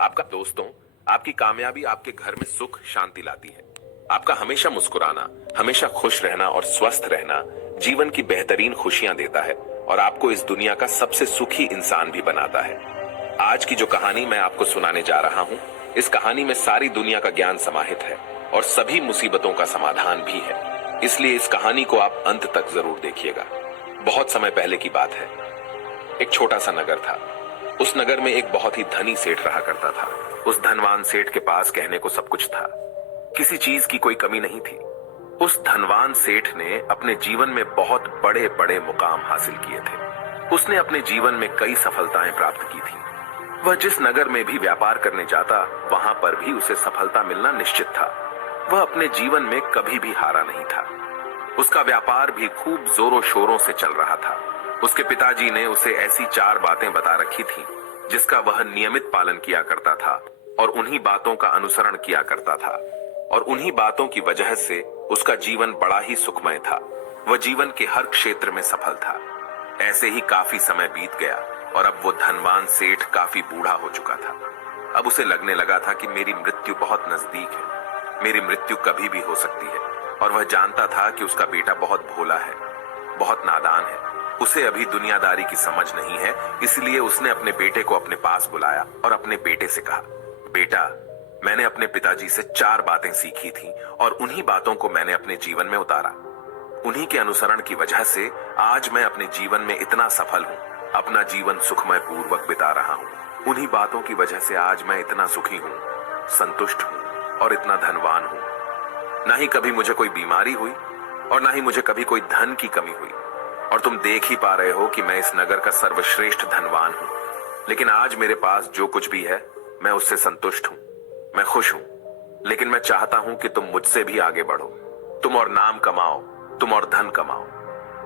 आपका दोस्तों, आपकी कामयाबी आपके घर में सुख शांति लाती है। आपका हमेशा मुस्कुराना, हमेशा खुश रहना और स्वस्थ रहना जीवन की बेहतरीन खुशियां देता है और आपको इस दुनिया का सबसे सुखी इंसान भी बनाता है। आज की जो कहानी मैं आपको सुनाने जा रहा हूं, इस कहानी में सारी दुनिया का ज्ञान समाहित है और सभी मुसीबतों का समाधान भी है। इसलिए इस कहानी को आप अंत तक जरूर देखिएगा। बहुत समय पहले की बात है। एक छोटा सा नगर था। उस नगर में एक बहुत ही धनी सेठ रहा करता था। उस धनवान सेठ के पास कहने को सब कुछ था, किसी चीज की कोई कमी नहीं थी। उस धनवान सेठ ने अपने जीवन में बहुत बड़े बड़े मुकाम हासिल किए थे। उसने अपने जीवन में कई सफलताएं प्राप्त की थी। वह जिस नगर में भी व्यापार करने जाता, वहां पर भी उसे सफलता मिलना निश्चित था। वह अपने जीवन में कभी भी हारा नहीं था। उसका व्यापार भी खूब जोरों शोरों से चल रहा था। उसके पिताजी ने उसे ऐसी 4 बातें बता रखी थी जिसका वह नियमित पालन किया करता था और उन्हीं बातों का अनुसरण किया करता था। और उन्हीं बातों की वजह से उसका जीवन बड़ा ही सुखमय था। वह जीवन के हर क्षेत्र में सफल था। ऐसे ही काफी समय बीत गया और अब वो धनवान सेठ काफी बूढ़ा हो चुका था। अब उसे लगने लगा था कि मेरी मृत्यु बहुत नजदीक है, मेरी मृत्यु कभी भी हो सकती है। और वह जानता था कि उसका बेटा बहुत भोला है, बहुत नादान है, उसे अभी दुनियादारी की समझ नहीं है। इसलिए उसने अपने बेटे को अपने पास बुलाया और अपने बेटे से कहा, बेटा, मैंने अपने पिताजी से 4 बातें सीखी थी और उन्हीं बातों को मैंने अपने जीवन में उतारा। उन्हीं के अनुसरण की वजह से आज मैं अपने जीवन में इतना सफल हूँ, अपना जीवन सुखमय पूर्वक बिता रहा हूँ। उन्हीं बातों की वजह से आज मैं इतना सुखी हूँ, संतुष्ट हूँ और इतना धनवान हूँ। ना ही कभी मुझे कोई बीमारी हुई और ना ही मुझे कभी कोई धन की कमी हुई। और तुम देख ही पा रहे हो कि मैं इस नगर का सर्वश्रेष्ठ धनवान हूं। लेकिन आज मेरे पास जो कुछ भी है, मैं उससे संतुष्ट हूं, मैं खुश हूं। लेकिन मैं चाहता हूं कि तुम मुझसे भी आगे बढ़ो। तुम और नाम कमाओ, तुम और धन कमाओ,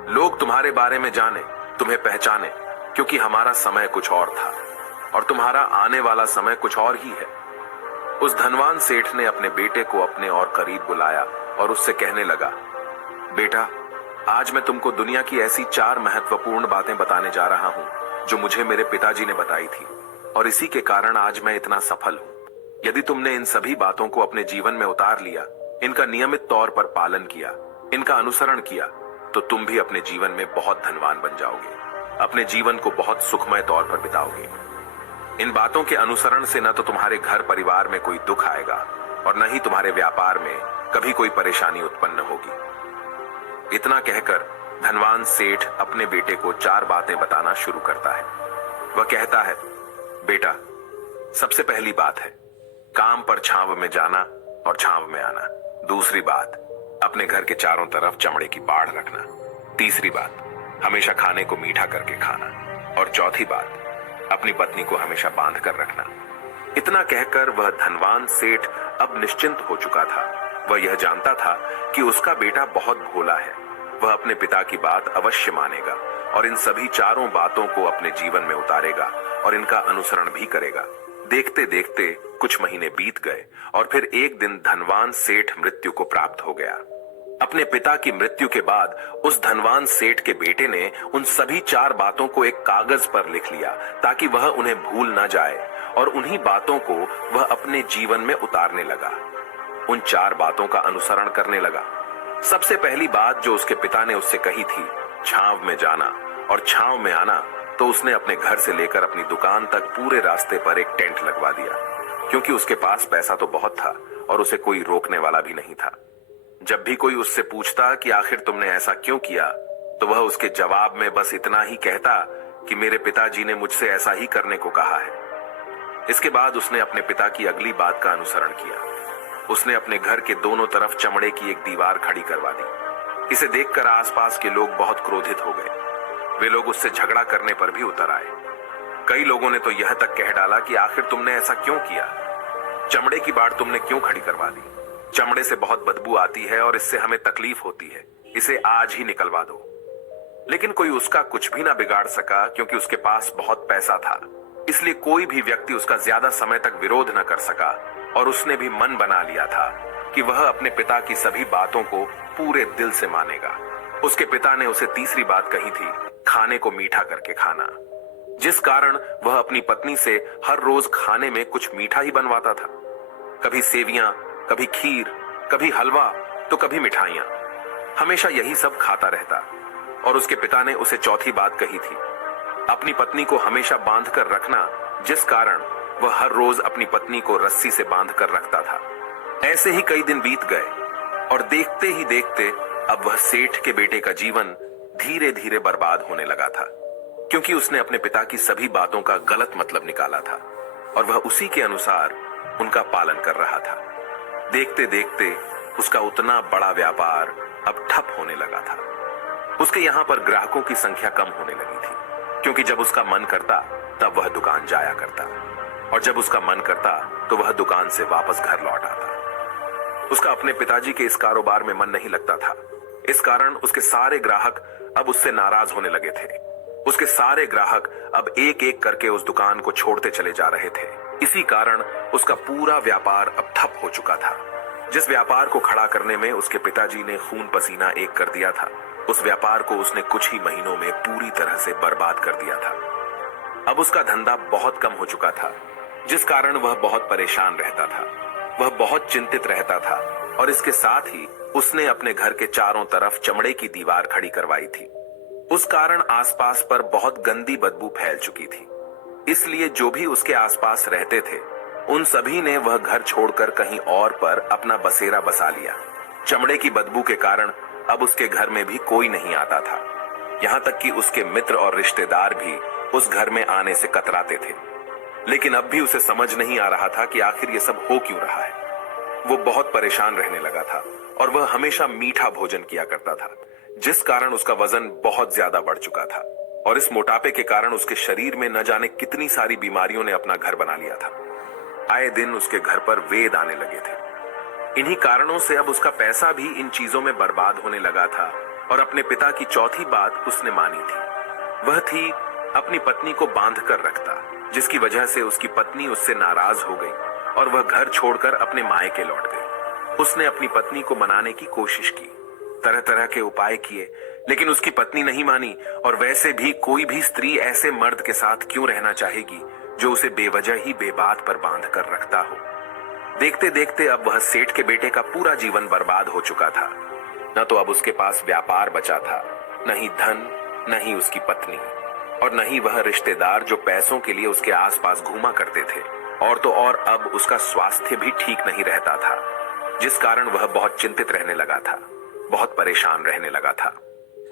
लोग तुम्हारे बारे में जाने, तुम्हें पहचाने, क्योंकि हमारा समय कुछ और था और तुम्हारा आने वाला समय कुछ और ही है। उस धनवान सेठ ने अपने बेटे को अपने और करीब बुलाया और उससे कहने लगा, बेटा, आज मैं तुमको दुनिया की ऐसी 4 महत्वपूर्ण बातें बताने जा रहा हूं जो मुझे मेरे पिताजी ने बताई थी और इसी के कारण आज मैं इतना सफल हूं। यदि तुमने इन सभी बातों को अपने जीवन में उतार लिया, इनका नियमित तौर पर पालन किया, इनका अनुसरण किया, तो तुम भी अपने जीवन में बहुत धनवान बन जाओगे, अपने जीवन को बहुत सुखमय तौर पर बिताओगे। इन बातों के अनुसरण से न तो तुम्हारे घर परिवार में कोई दुख आएगा और न ही तुम्हारे व्यापार में कभी कोई परेशानी उत्पन्न होगी। इतना कहकर धनवान सेठ अपने बेटे को 4 बातें बताना शुरू करता है। वह कहता है, बेटा, सबसे पहली बात है काम पर छांव में जाना और छांव में आना। दूसरी बात, अपने घर के चारों तरफ चमड़े की बाड़ रखना। तीसरी बात, हमेशा खाने को मीठा करके खाना। और चौथी बात, अपनी पत्नी को हमेशा बांध कर रखना। इतना कहकर वह धनवान सेठ अब निश्चिंत हो चुका था। वह यह जानता था कि उसका बेटा बहुत भोला है। वह अपने पिता की बात अवश्य मानेगा और इन सभी 4 बातों को अपने जीवन में उतारेगा और इनका अनुसरण भी करेगा। देखते देखते कुछ महीने बीत गए और फिर एक दिन धनवान सेठ मृत्यु को प्राप्त हो गया। अपने पिता की मृत्यु के बाद उस धनवान सेठ के बेटे ने उन सभी 4 बातों को एक कागज पर लिख लिया ताकि वह उन्हें भूल न जाए और उन्हीं बातों को वह अपने जीवन में उतारने लगा। उन 4 बातों का अनुसरण करने लगा। सबसे पहली बात जो उसके पिता ने उससे कही थी, छांव में जाना और छांव में आना, तो उसने अपने घर से लेकर अपनी दुकान तक पूरे रास्ते पर एक टेंट लगवा दिया, क्योंकि उसके पास पैसा तो बहुत था और उसे कोई रोकने वाला भी नहीं था। जब भी कोई उससे पूछता कि आखिर तुमने ऐसा क्यों किया, तो वह उसके जवाब में बस इतना ही कहता कि मेरे पिताजी ने मुझसे ऐसा ही करने को कहा है। इसके बाद उसने अपने पिता की अगली बात का अनुसरण किया। उसने अपने घर के दोनों तरफ चमड़े की एक दीवार खड़ी करवा दी। इसे देखकर आसपास के लोग बहुत क्रोधित हो गए। वे लोग उससे झगड़ा करने पर भी उतर आए। कई लोगों ने तो यह तक कह डाला कि आखिर तुमने ऐसा क्यों किया, चमड़े की बाड़ तुमने क्यों खड़ी करवा दी, चमड़े से बहुत बदबू आती है और इससे हमें तकलीफ होती है, इसे आज ही निकलवा दो। लेकिन कोई उसका कुछ भी ना बिगाड़ सका, क्योंकि उसके पास बहुत पैसा था। इसलिए कोई भी व्यक्ति उसका ज्यादा समय तक विरोध न कर सका और उसने भी मन बना लिया था कि वह अपने पिता की सभी बातों को पूरे दिल से मानेगा। उसके पिता ने उसे तीसरी बात कही थी, खाने को मीठा करके खाना। जिस कारण वह अपनी पत्नी से हर रोज खाने में कुछ मीठा ही बनवाता था। कभी सेवियां, कभी खीर, कभी हलवा, तो कभी मिठाइयां। हमेशा यही सब खाता रहता। और उसके पिता ने उसे चौथी बात कही थी, अपनी पत्नी को हमेशा बांध कर रखना, जिस कारण वह हर रोज अपनी पत्नी को रस्सी से बांध कर रखता था। ऐसे ही कई दिन बीत गए और देखते ही देखते अब वह सेठ के बेटे का जीवन धीरे धीरे बर्बाद होने लगा था, क्योंकि उसने अपने पिता की सभी बातों का गलत मतलब निकाला था और वह उसी के अनुसार उनका पालन कर रहा था। देखते देखते उसका उतना बड़ा व्यापार अब ठप होने लगा था। उसके यहां पर ग्राहकों की संख्या कम होने लगी थी, क्योंकि जब उसका मन करता तब वह दुकान जाया करता और जब उसका मन करता तो वह दुकान से वापस घर लौट आता। उसका अपने पिताजी के इस कारोबार में मन नहीं लगता था। इस कारण उसके सारे ग्राहक अब उससे नाराज होने लगे थे। उसके सारे ग्राहक अब एक एक करके उस दुकान को छोड़ते चले जा रहे थे। इसी कारण उसका पूरा व्यापार अब ठप हो चुका था। जिस व्यापार को खड़ा करने में उसके पिताजी ने खून पसीना एक कर दिया था, उस व्यापार को उसने कुछ ही महीनों में पूरी तरह से बर्बाद कर दिया था। अब उसका धंधा बहुत कम हो चुका था, जिस कारण वह बहुत परेशान रहता था। वह बहुत चिंतित रहता था और इसके साथ ही उसने अपने घर के चारों तरफ चमड़े की दीवार खड़ी करवाई थी। उस कारण आसपास पर बहुत गंदी बदबू फैल चुकी थी। इसलिए जो भी उसके आसपास रहते थे, उन सभी ने वह घर छोड़कर कहीं और पर अपना बसेरा बसा लिया। चमड़े की बदबू के कारण अब उसके घर में भी कोई नहीं आता था। यहां तक कि उसके मित्र और रिश्तेदार भी उस घर में आने से कतराते थे। लेकिन अब भी उसे समझ नहीं आ रहा था कि आखिर ये सब हो क्यों रहा है। वो बहुत परेशान रहने लगा था और वह हमेशा मीठा भोजन किया करता था, जिस कारण उसका वजन बहुत ज्यादा बढ़ चुका था और इस मोटापे के कारण उसके शरीर में न जाने कितनी सारी बीमारियों ने अपना घर बना लिया था। आए दिन उसके घर पर वेद आने लगे थे। इन्हीं कारणों से अब उसका पैसा भी इन चीजों में बर्बाद होने लगा था और अपने पिता की चौथी बात उसने मानी थी। वह थी अपनी पत्नी को बांध कर रखता, जिसकी वजह से उसकी पत्नी उससे नाराज हो गई और वह घर छोड़कर अपने मायके लौट गई। उसने अपनी पत्नी को मनाने की कोशिश की, तरह तरह के उपाय किए, लेकिन उसकी पत्नी नहीं मानी। और वैसे भी कोई भी स्त्री ऐसे मर्द के साथ क्यों रहना चाहेगी जो उसे बेवजह ही बेबात पर बांध कर रखता हो। देखते देखते अब वह सेठ के बेटे का पूरा जीवन बर्बाद हो चुका था। न तो अब उसके पास व्यापार बचा था, न ही धन, न ही उसकी पत्नी, और न ही वह रिश्तेदार जो पैसों के लिए उसके आसपास घूमा करते थे। और तो और अब उसका स्वास्थ्य भी ठीक नहीं रहता था, जिस कारण वह बहुत चिंतित रहने लगा था, बहुत परेशान रहने लगा था।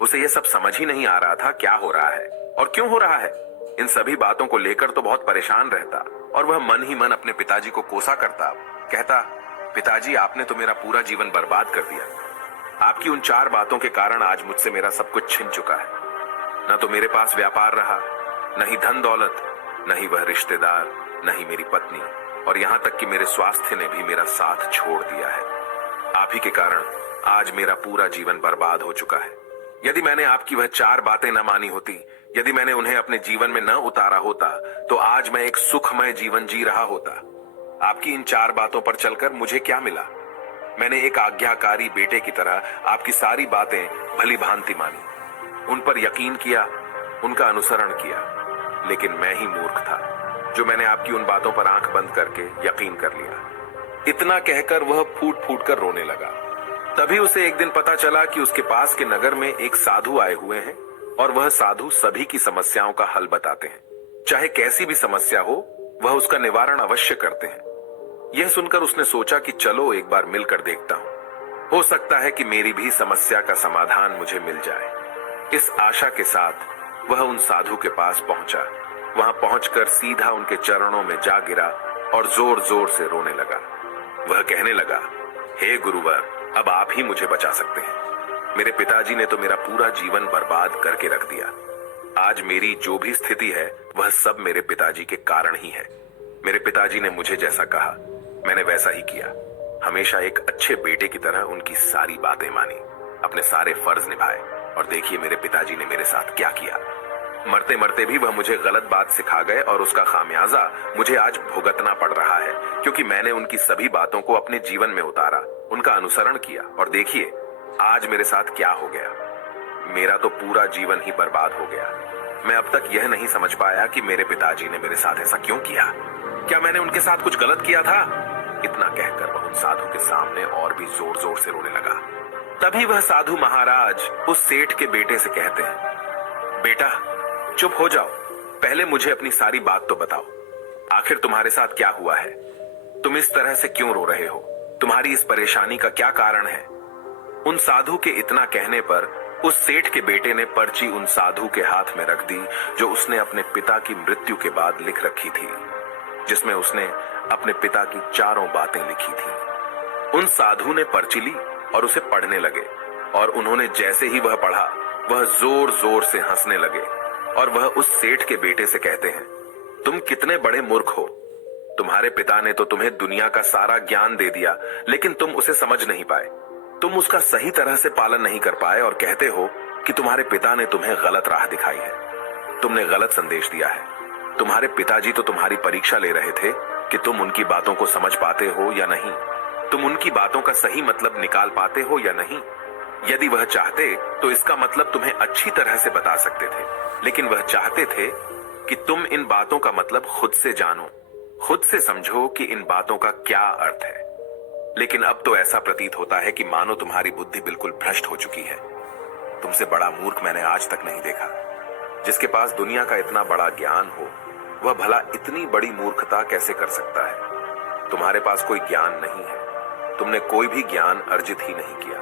उसे यह सब समझ ही नहीं आ रहा था क्या हो रहा है और क्यों हो रहा है। इन सभी बातों को लेकर तो बहुत परेशान रहता और वह मन ही मन अपने पिताजी को कोसा करता, कहता, पिताजी आपने तो मेरा पूरा जीवन बर्बाद कर दिया। आपकी उन 4 बातों के कारण आज मुझसे मेरा सब कुछ छिन चुका है। न तो मेरे पास व्यापार रहा, न ही धन दौलत, न ही वह रिश्तेदार, न ही मेरी पत्नी, और यहां तक कि मेरे स्वास्थ्य ने भी मेरा साथ छोड़ दिया है। आप ही के कारण आज मेरा पूरा जीवन बर्बाद हो चुका है। यदि मैंने आपकी वह 4 बातें न मानी होती, यदि मैंने उन्हें अपने जीवन में न उतारा होता, तो आज मैं एक सुखमय जीवन जी रहा होता। आपकी इन 4 बातों पर चलकर मुझे क्या मिला? मैंने एक आज्ञाकारी बेटे की तरह आपकी सारी बातें भली भांति मानी, उन पर यकीन किया, उनका अनुसरण किया। लेकिन मैं ही मूर्ख था जो मैंने आपकी उन बातों पर आंख बंद करके यकीन कर लिया। इतना कहकर वह फूट फूट कर रोने लगा। तभी उसे एक दिन पता चला कि उसके पास के नगर में एक साधु आए हुए हैं और वह साधु सभी की समस्याओं का हल बताते हैं। चाहे कैसी भी समस्या हो, वह उसका निवारण अवश्य करते हैं। यह सुनकर उसने सोचा कि चलो एक बार मिलकर देखता हूं, हो सकता है कि मेरी भी समस्या का समाधान मुझे मिल जाए। इस आशा के साथ वह उन साधु के पास पहुंचा। वहां पहुंचकर सीधा उनके चरणों में जा गिरा और जोर जोर से रोने लगा। वह कहने लगा, हे गुरुवर, अब आप ही मुझे बचा सकते हैं। मेरे पिताजी ने तो मेरा पूरा जीवन बर्बाद करके रख दिया। आज मेरी जो भी स्थिति है वह सब मेरे पिताजी के कारण ही है। मेरे पिताजी ने मुझे जैसा कहा मैंने वैसा ही किया। हमेशा एक अच्छे बेटे की तरह उनकी सारी बातें मानी, अपने सारे फर्ज निभाए, और देखिए मेरे पिताजी ने मेरे साथ क्या किया। मरते मरते भी वह मुझे गलत बात सिखा गए और उसका खामियाजा मुझे आज भुगतना पड़ रहा है, क्योंकि मैंने उनकी सभी बातों को अपने जीवन में उतारा, उनका अनुसरण किया, और देखिए आज मेरे साथ क्या हो गया। मेरा तो पूरा जीवन ही बर्बाद हो गया। मैं अब तक यह नहीं समझ पाया कि मेरे पिताजी ने मेरे साथ ऐसा क्यों किया। क्या मैंने उनके साथ कुछ गलत किया था? इतना कहकर वह उन साधु के सामने और भी जोर जोर से रोने लगा। तभी वह साधु महाराज उस सेठ के बेटे से कहते हैं, बेटा चुप हो जाओ, पहले मुझे अपनी सारी बात तो बताओ। आखिर तुम्हारे साथ क्या हुआ है? तुम इस तरह से क्यों रो रहे हो? तुम्हारी इस परेशानी का क्या कारण है? उन साधु के इतना कहने पर उस सेठ के बेटे ने पर्ची उन साधु के हाथ में रख दी जो उसने अपने पिता की मृत्यु के बाद लिख रखी थी, जिसमें उसने अपने पिता की चारों बातें लिखी थी। उन साधु ने पर्ची ली और उसे पढ़ने लगे, और उन्होंने जैसे ही वह पढ़ा वह जोर जोर से हंसने लगे, और वह उस सेठ के बेटे से कहते हैं, तुम कितने बड़े मूर्ख हो। तुम्हारे पिता ने तो तुम्हें दुनिया का सारा ज्ञान दे दिया, लेकिन तुम उसे समझ नहीं पाए। तुम उसका सही तरह से पालन नहीं कर पाए और कहते हो कि तुम्हारे पिता ने तुम्हें गलत राह दिखाई है, तुमने गलत संदेश दिया है। तुम्हारे पिताजी तो तुम्हारी परीक्षा ले रहे थे कि तुम उनकी बातों को समझ पाते हो या नहीं, तुम उनकी बातों का सही मतलब निकाल पाते हो या नहीं। यदि वह चाहते तो इसका मतलब तुम्हें अच्छी तरह से बता सकते थे, लेकिन वह चाहते थे कि तुम इन बातों का मतलब खुद से जानो, खुद से समझो कि इन बातों का क्या अर्थ है। लेकिन अब तो ऐसा प्रतीत होता है कि मानो तुम्हारी बुद्धि बिल्कुल भ्रष्ट हो चुकी है। तुमसे बड़ा मूर्ख मैंने आज तक नहीं देखा। जिसके पास दुनिया का इतना बड़ा ज्ञान हो, वह भला इतनी बड़ी मूर्खता कैसे कर सकता है? तुम्हारे पास कोई ज्ञान नहीं है, तुमने कोई भी ज्ञान अर्जित ही नहीं किया।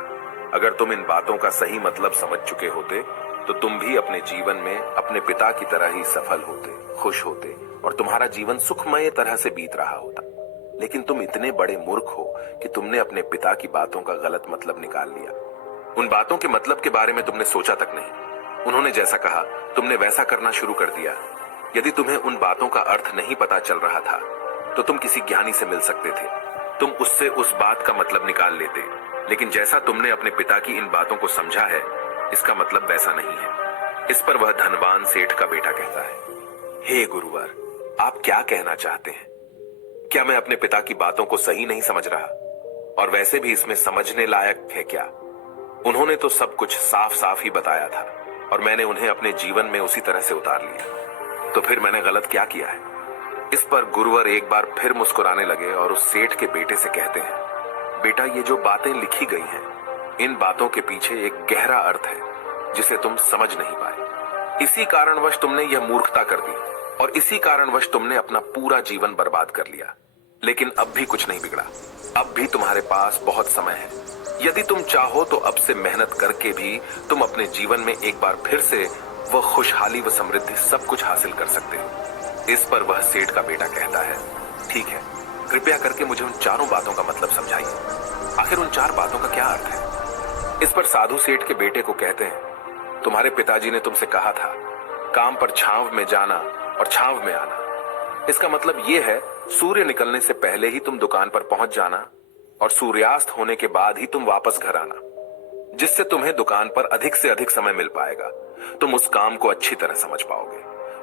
अगर तुम इन बातों का सही मतलब समझ चुके होते तो तुम भी अपने जीवन में अपने पिता की तरह ही सफल होते, खुश होते, और तुम्हारा जीवन सुखमय तरह से बीत रहा होता। लेकिन तुम इतने बड़े मूर्ख हो कि तुमने अपने पिता की बातों का गलत मतलब निकाल लिया। उन बातों के मतलब के बारे में तुमने सोचा तक नहीं। उन्होंने जैसा कहा तुमने वैसा करना शुरू कर दिया। यदि तुम्हें उन बातों का अर्थ नहीं पता चल रहा था तो तुम किसी ज्ञानी से मिल सकते थे, तुम उससे उस बात का मतलब निकाल लेते। लेकिन जैसा तुमने अपने पिता की इन बातों को समझा है, इसका मतलब वैसा नहीं है। इस पर वह धनवान सेठ का बेटा कहता है, हे गुरुवर, आप क्या कहना चाहते हैं? क्या मैं अपने पिता की बातों को सही नहीं समझ रहा? और वैसे भी इसमें समझने लायक है क्या? उन्होंने तो सब कुछ साफ साफ ही बताया था और मैंने उन्हें अपने जीवन में उसी तरह से उतार लिया। तो फिर मैंने गलत क्या किया है? इस पर गुरुवर एक बार फिर मुस्कुराने लगे और उस सेठ के बेटे से कहते हैं, बेटा ये जो बातें लिखी गई हैं, इन बातों के पीछे एक गहरा अर्थ है जिसे तुम समझ नहीं पाए। इसी कारणवश तुमने यह मूर्खता कर दी और इसी कारणवश तुमने अपना पूरा जीवन बर्बाद कर लिया। लेकिन अब भी कुछ नहीं बिगड़ा, अब भी तुम्हारे पास बहुत समय है। यदि तुम चाहो तो अब से मेहनत करके भी तुम अपने जीवन में एक बार फिर से वह खुशहाली व समृद्धि सब कुछ हासिल कर सकते हो। इस पर वह सेठ का बेटा कहता है, ठीक है, कृपया करके मुझे उन चारों बातों का मतलब समझाइए। आखिर उन चार बातों का क्या अर्थ है? इस पर साधु सेठ के बेटे को कहते हैं, तुम्हारे पिताजी ने तुमसे कहा था काम पर छांव में जाना और छांव में आना। इसका मतलब यह है सूर्य निकलने से पहले ही तुम दुकान पर पहुंच जाना और सूर्यास्त होने के बाद ही तुम वापस घर आना, जिससे तुम्हें दुकान पर अधिक से अधिक समय मिल पाएगा। तुम उस काम को अच्छी तरह समझ पाओगे,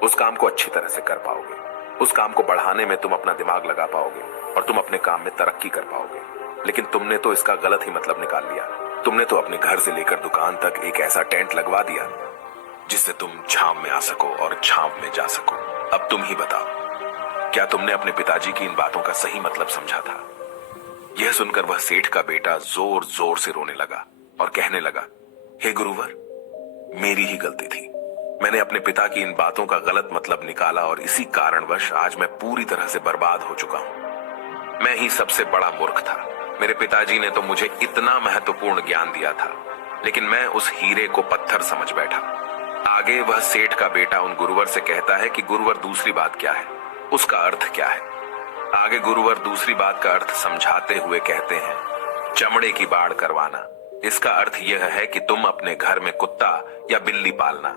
उस काम को अच्छी तरह से कर पाओगे, उस काम को बढ़ाने में तुम अपना दिमाग लगा पाओगे और तुम अपने काम में तरक्की कर पाओगे। लेकिन तुमने तो इसका गलत ही मतलब निकाल लिया। तुमने तो अपने घर से लेकर दुकान तक एक ऐसा टेंट लगवा दिया जिससे तुम छांव में आ सको और छांव में जा सको। अब तुम ही बताओ, क्या तुमने अपने पिताजी की इन बातों का सही मतलब समझा था? यह सुनकर वह सेठ का बेटा जोर जोर से रोने लगा और कहने लगा, हे गुरुवर, मेरी ही गलती थी। मैंने अपने पिता की इन बातों का गलत मतलब निकाला और इसी कारणवश आज मैं पूरी तरह से बर्बाद हो चुका हूं। मैं ही सबसे बड़ा मूर्ख था। मेरे पिताजी ने तो मुझे इतना महत्वपूर्ण ज्ञान दिया था, लेकिन मैं उस हीरे को पत्थर समझ बैठा। आगे वह सेठ का बेटा उन गुरुवर से कहता है कि गुरुवर दूसरी बात क्या है, उसका अर्थ क्या है। आगे गुरुवर दूसरी बात का अर्थ समझाते हुए कहते हैं, चमड़े की बाड़ करवाना। इसका अर्थ यह है कि तुम अपने घर में कुत्ता या बिल्ली पालना।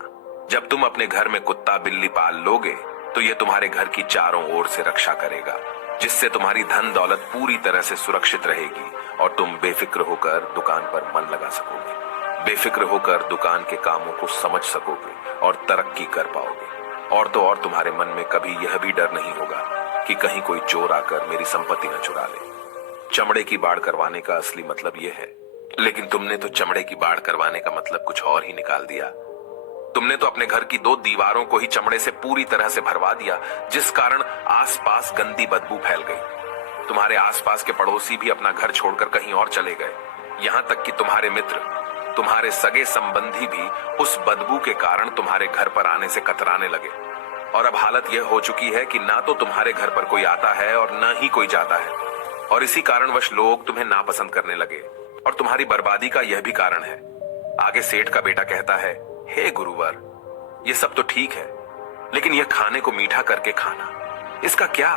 जब तुम अपने घर में कुत्ता बिल्ली पाल लोगे तो यह तुम्हारे घर की चारों ओर से रक्षा करेगा, जिससे तुम्हारी धन दौलत पूरी तरह से सुरक्षित रहेगी और तुम बेफिक्र होकर दुकान पर मन लगा सकोगे, बेफिक्र होकर दुकान के कामों को समझ सकोगे और तरक्की कर पाओगे। और तो और तुम्हारे मन में कभी यह भी डर नहीं होगा कि कहीं कोई चोर आकर मेरी संपत्ति न चुरा ले। चमड़े की बाड़ करवाने का असली मतलब यह है, लेकिन तुमने तो चमड़े की बाड़ करवाने का मतलब कुछ और ही निकाल दिया। तुमने तो अपने घर की 2 दीवारों को ही चमड़े से पूरी तरह से भरवा दिया, जिस कारण आसपास गंदी बदबू फैल गई। तुम्हारे आसपास के पड़ोसी भी अपना घर छोड़कर कहीं और चले गए। यहां तक कि तुम्हारे मित्र, तुम्हारे सगे संबंधी भी उस बदबू के कारण तुम्हारे घर पर आने से कतराने लगे। और अब हालत यह हो चुकी है कि ना तो तुम्हारे घर पर कोई आता है और न ही कोई जाता है। और इसी कारणवश लोग तुम्हें नापसंद करने लगे। और तुम्हारी बर्बादी का यह भी कारण है। आगे सेठ का बेटा कहता है, हे गुरुवर, ये सब तो ठीक है, लेकिन यह खाने को मीठा करके खाना, इसका क्या?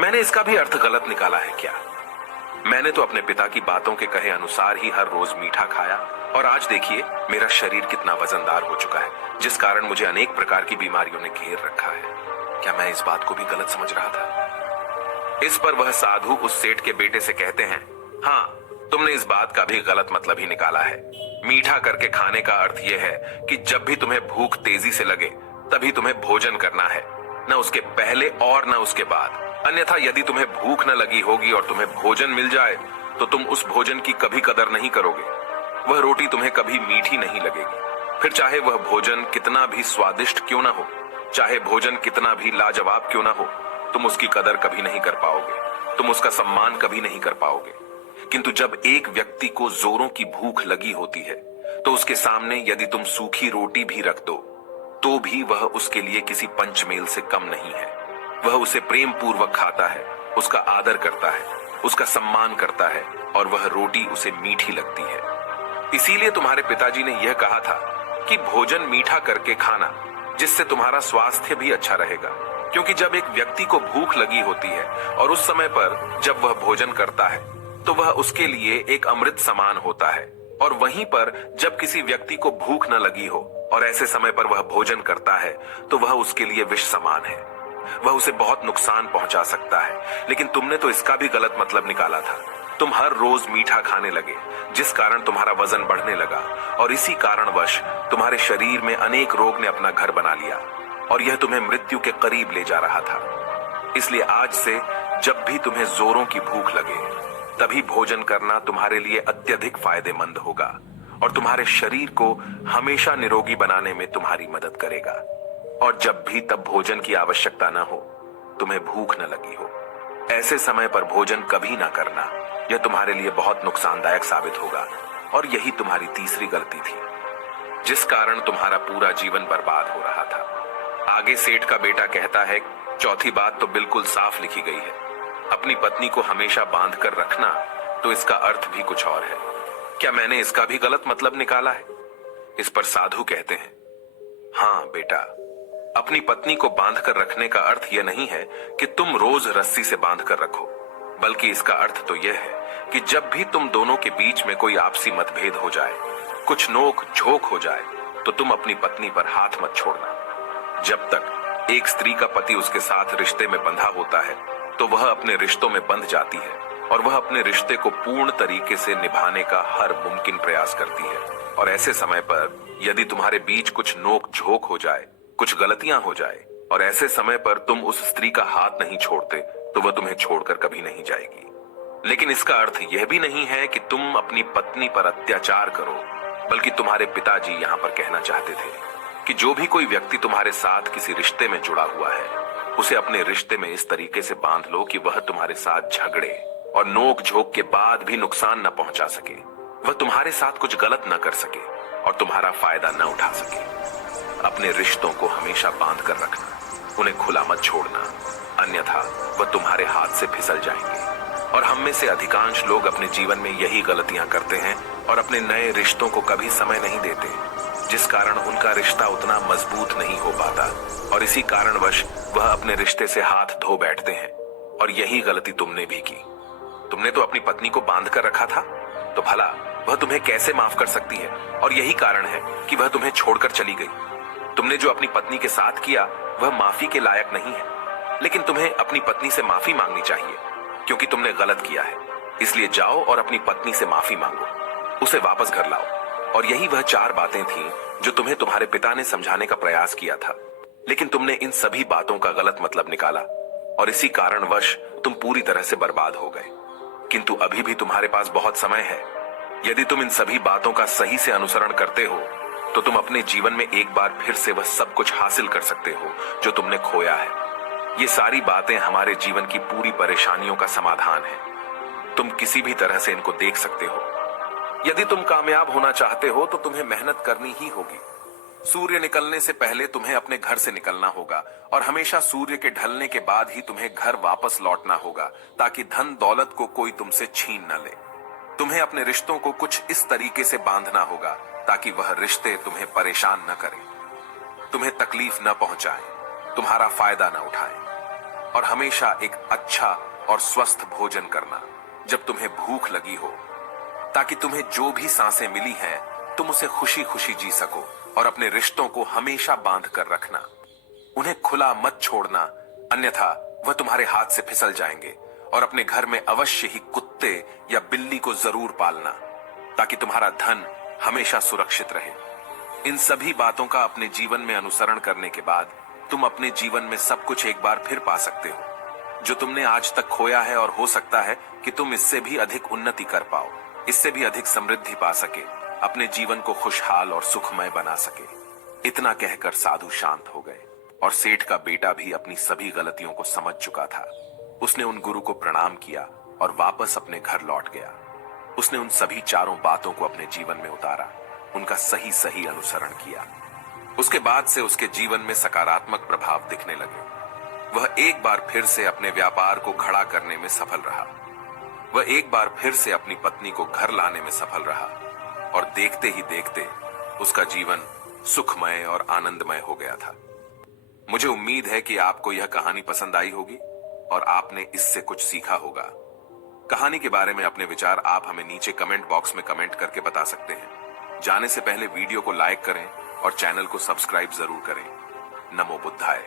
मैंने इसका भी अर्थ गलत निकाला है क्या? मैंने तो अपने पिता की बातों के कहे अनुसार ही हर रोज मीठा खाया, और आज देखिए मेरा शरीर कितना वजनदार हो चुका है, जिस कारण मुझे अनेक प्रकार की बीमारियों ने घेर रखा है। क्या मैं इस बात को भी गलत समझ रहा था? इस पर वह साधु उस सेठ के बेटे से कहते हैं, हाँ, तुमने इस बात का भी गलत मतलब ही निकाला है। मीठा करके खाने का अर्थ यह है कि जब भी तुम्हें भूख तेजी से लगे तभी तुम्हें भोजन करना है, न उसके पहले और न उसके बाद। अन्यथा यदि तुम्हें भूख न लगी होगी और तुम्हें भोजन मिल जाए तो तुम उस भोजन की कभी कदर नहीं करोगे। वह रोटी तुम्हें कभी मीठी नहीं लगेगी। फिर चाहे वह भोजन कितना भी स्वादिष्ट क्यों ना हो, चाहे भोजन कितना भी लाजवाब क्यों ना हो, तुम उसकी कदर कभी नहीं कर पाओगे, तुम उसका सम्मान कभी नहीं कर पाओगे। किंतु जब एक व्यक्ति को जोरों की भूख लगी होती है तो उसके सामने यदि तुम सूखी रोटी भी रख दो तो भी वह उसके लिए किसी पंचमेल से कम नहीं है। वह उसे प्रेम पूर्वक खाता है, उसका आदर करता है, उसका सम्मान करता है, और वह रोटी उसे मीठी लगती है। इसीलिए तुम्हारे पिताजी ने यह कहा था कि भोजन मीठा करके खाना, जिससे तुम्हारा स्वास्थ्य भी अच्छा रहेगा। क्योंकि जब एक व्यक्ति को भूख लगी होती है और उस समय पर जब वह भोजन करता है तो वह उसके लिए एक अमृत समान होता है, और वहीं पर जब किसी व्यक्ति को भूख न लगी हो और ऐसे समय पर वह भोजन करता है तो वह उसके लिए विष समान है, वह उसे बहुत नुकसान पहुंचा सकता है। लेकिन तुमने तो इसका भी गलत मतलब निकाला था। तुम हर रोज मीठा खाने लगे, जिस कारण तुम्हारा वजन बढ़ने लगा, और इसी कारणवश तुम्हारे शरीर में अनेक रोग ने अपना घर बना लिया और यह तुम्हें मृत्यु के करीब ले जा रहा था। इसलिए आज से जब भी तुम्हें जोरों की भूख लगे तभी भोजन करना तुम्हारे लिए अत्यधिक फायदेमंद होगा और तुम्हारे शरीर को हमेशा निरोगी बनाने में तुम्हारी मदद करेगा। और जब भी तब भोजन की आवश्यकता न हो, तुम्हें भूख न लगी हो, ऐसे समय पर भोजन कभी ना करना। यह तुम्हारे लिए बहुत नुकसानदायक साबित होगा। और यही तुम्हारी तीसरी गलती थी, जिस कारण तुम्हारा पूरा जीवन बर्बाद हो रहा था। आगे सेठ का बेटा कहता है, चौथी बात तो बिल्कुल साफ लिखी गई है, अपनी पत्नी को हमेशा बांध कर रखना, तो इसका अर्थ भी कुछ और है। क्या मैंने इसका भी गलत मतलब निकाला है? इस पर साधु कहते हैं, हाँ बेटा, अपनी पत्नी को बांध कर रखने का अर्थ यह नहीं है कि तुम रोज रस्सी से बांध कर रखो, बल्कि इसका अर्थ तो यह है कि जब भी तुम दोनों के बीच में कोई आपसी मतभेद हो जाए, कुछ नोक झोंक हो जाए, तो तुम अपनी पत्नी पर हाथ मत छोड़ना। जब तक एक स्त्री का पति उसके साथ रिश्ते में बंधा होता है तो वह अपने रिश्तों में बंध जाती है और वह अपने रिश्ते को पूर्ण तरीके से निभाने का हर मुमकिन प्रयास करती है। और ऐसे समय पर यदि तुम्हारे बीच कुछ नोक झोंक हो जाए, कुछ गलतियां हो जाए, और ऐसे समय पर तुम उस स्त्री का हाथ नहीं छोड़ते, तो वह तुम्हें छोड़कर कभी नहीं जाएगी। लेकिन इसका अर्थ यह भी नहीं है कि तुम अपनी पत्नी पर अत्याचार करो, बल्कि तुम्हारे पिताजी यहाँ पर कहना चाहते थे कि जो भी कोई व्यक्ति तुम्हारे साथ किसी रिश्ते में जुड़ा हुआ है, उसे अपने रिश्ते में इस तरीके से बांध लो कि वह तुम्हारे साथ झगड़े और नोक झोंक के बाद भी नुकसान न पहुंचा सके, वह तुम्हारे साथ कुछ गलत न कर सके और तुम्हारा फायदा न उठा सके। अपने रिश्तों को हमेशा बांध कर रखना, उन्हें खुला मत छोड़ना, अन्यथा वह तुम्हारे हाथ से फिसल जाएंगे। और हम में से अधिकांश लोग अपने जीवन में यही गलतियां करते हैं और अपने नए रिश्तों को कभी समय नहीं देते, जिस कारण उनका रिश्ता उतना मजबूत नहीं हो पाता और इसी कारणवश वह अपने रिश्ते से हाथ धो बैठते हैं। और यही गलती तुमने भी की। तुमने तो अपनी पत्नी को बांध कर रखा था, तो भला वह तुम्हें कैसे माफ कर सकती है? और यही कारण है कि वह तुम्हें छोड़कर चली गई। तुमने जो अपनी पत्नी के साथ किया वह माफी के लायक नहीं है, लेकिन तुम्हें अपनी पत्नी से माफी मांगनी चाहिए, क्योंकि तुमने गलत किया है। इसलिए जाओ और अपनी पत्नी से माफी मांगो, उसे वापस घर लाओ। और यही वह 4 बातें थीं जो तुम्हें तुम्हारे पिता ने समझाने का प्रयास किया था, लेकिन तुमने इन सभी बातों का गलत मतलब निकाला और इसी कारणवश तुम पूरी तरह से बर्बाद हो गए। किंतु अभी भी तुम्हारे पास बहुत समय है। यदि तुम इन सभी बातों का सही से अनुसरण करते हो तो तुम अपने जीवन में एक बार फिर से वह सब कुछ हासिल कर सकते हो जो तुमने खोया है। ये सारी बातें हमारे जीवन की पूरी परेशानियों का समाधान है। तुम किसी भी तरह से इनको देख सकते हो। यदि तुम कामयाब होना चाहते हो तो तुम्हें मेहनत करनी ही होगी। सूर्य निकलने से पहले तुम्हें अपने घर से निकलना होगा और हमेशा सूर्य के ढलने के बाद ही तुम्हें घर वापस लौटना होगा, ताकि धन दौलत को कोई तुमसे छीन न ले। तुम्हें अपने रिश्तों को कुछ इस तरीके से बांधना होगा ताकि वह रिश्ते तुम्हें परेशान न करें, तुम्हें तकलीफ न पहुंचाएं, तुम्हारा फायदा न उठाएं। और हमेशा एक अच्छा और स्वस्थ भोजन करना जब तुम्हें भूख लगी हो, ताकि तुम्हें जो भी सांसें मिली हैं तुम उसे खुशी खुशी जी सको। और अपने रिश्तों को हमेशा बांध कर रखना, उन्हें खुला मत छोड़ना, अन्यथा वह तुम्हारे हाथ से फिसल जाएंगे। और अपने घर में अवश्य ही कुत्ते या बिल्ली को जरूर पालना, ताकि तुम्हारा धन हमेशा सुरक्षित रहे। इन सभी बातों का अपने जीवन में अनुसरण करने के बाद तुम अपने जीवन में सब कुछ एक बार फिर पा सकते हो जो तुमने आज तक खोया है। और हो सकता है कि तुम इससे भी अधिक उन्नति कर पाओ, इससे भी अधिक समृद्धि पा सके, अपने जीवन को खुशहाल और सुखमय बना सके। इतना कहकर साधु शांत हो गए और सेठ का बेटा भी अपनी सभी गलतियों को समझ चुका था। उसने उन गुरु को प्रणाम किया और वापस अपने घर लौट गया। उसने उन सभी चारों बातों को अपने जीवन में उतारा, उनका सही सही अनुसरण किया। उसके बाद से उसके जीवन में सकारात्मक प्रभाव दिखने लगे। वह एक बार फिर से अपने व्यापार को खड़ा करने में सफल रहा। वह एक बार फिर से अपनी पत्नी को घर लाने में सफल रहा और देखते ही देखते उसका जीवन सुखमय और आनंदमय हो गया था। मुझे उम्मीद है कि आपको यह कहानी पसंद आई होगी और आपने इससे कुछ सीखा होगा। कहानी के बारे में अपने विचार आप हमें नीचे कमेंट बॉक्स में कमेंट करके बता सकते हैं। जाने से पहले वीडियो को लाइक करें और चैनल को सब्सक्राइब जरूर करें। नमो बुद्धाय।